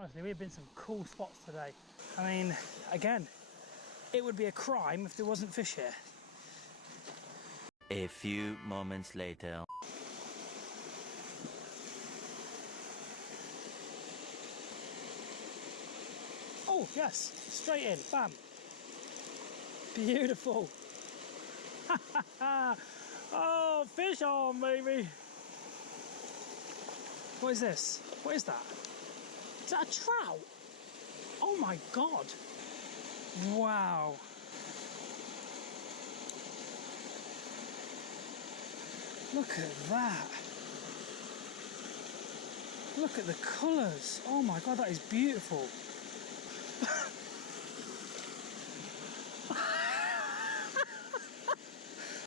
Honestly, we've been some cool spots today. I mean, again, it would be a crime if there wasn't fish here. A few moments later. Oh, yes, straight in, bam. Beautiful. Oh, fish on, baby. What is this? What is that? Is that a trout? Oh my God. Wow. Look at that. Look at the colours. Oh my God, that is beautiful.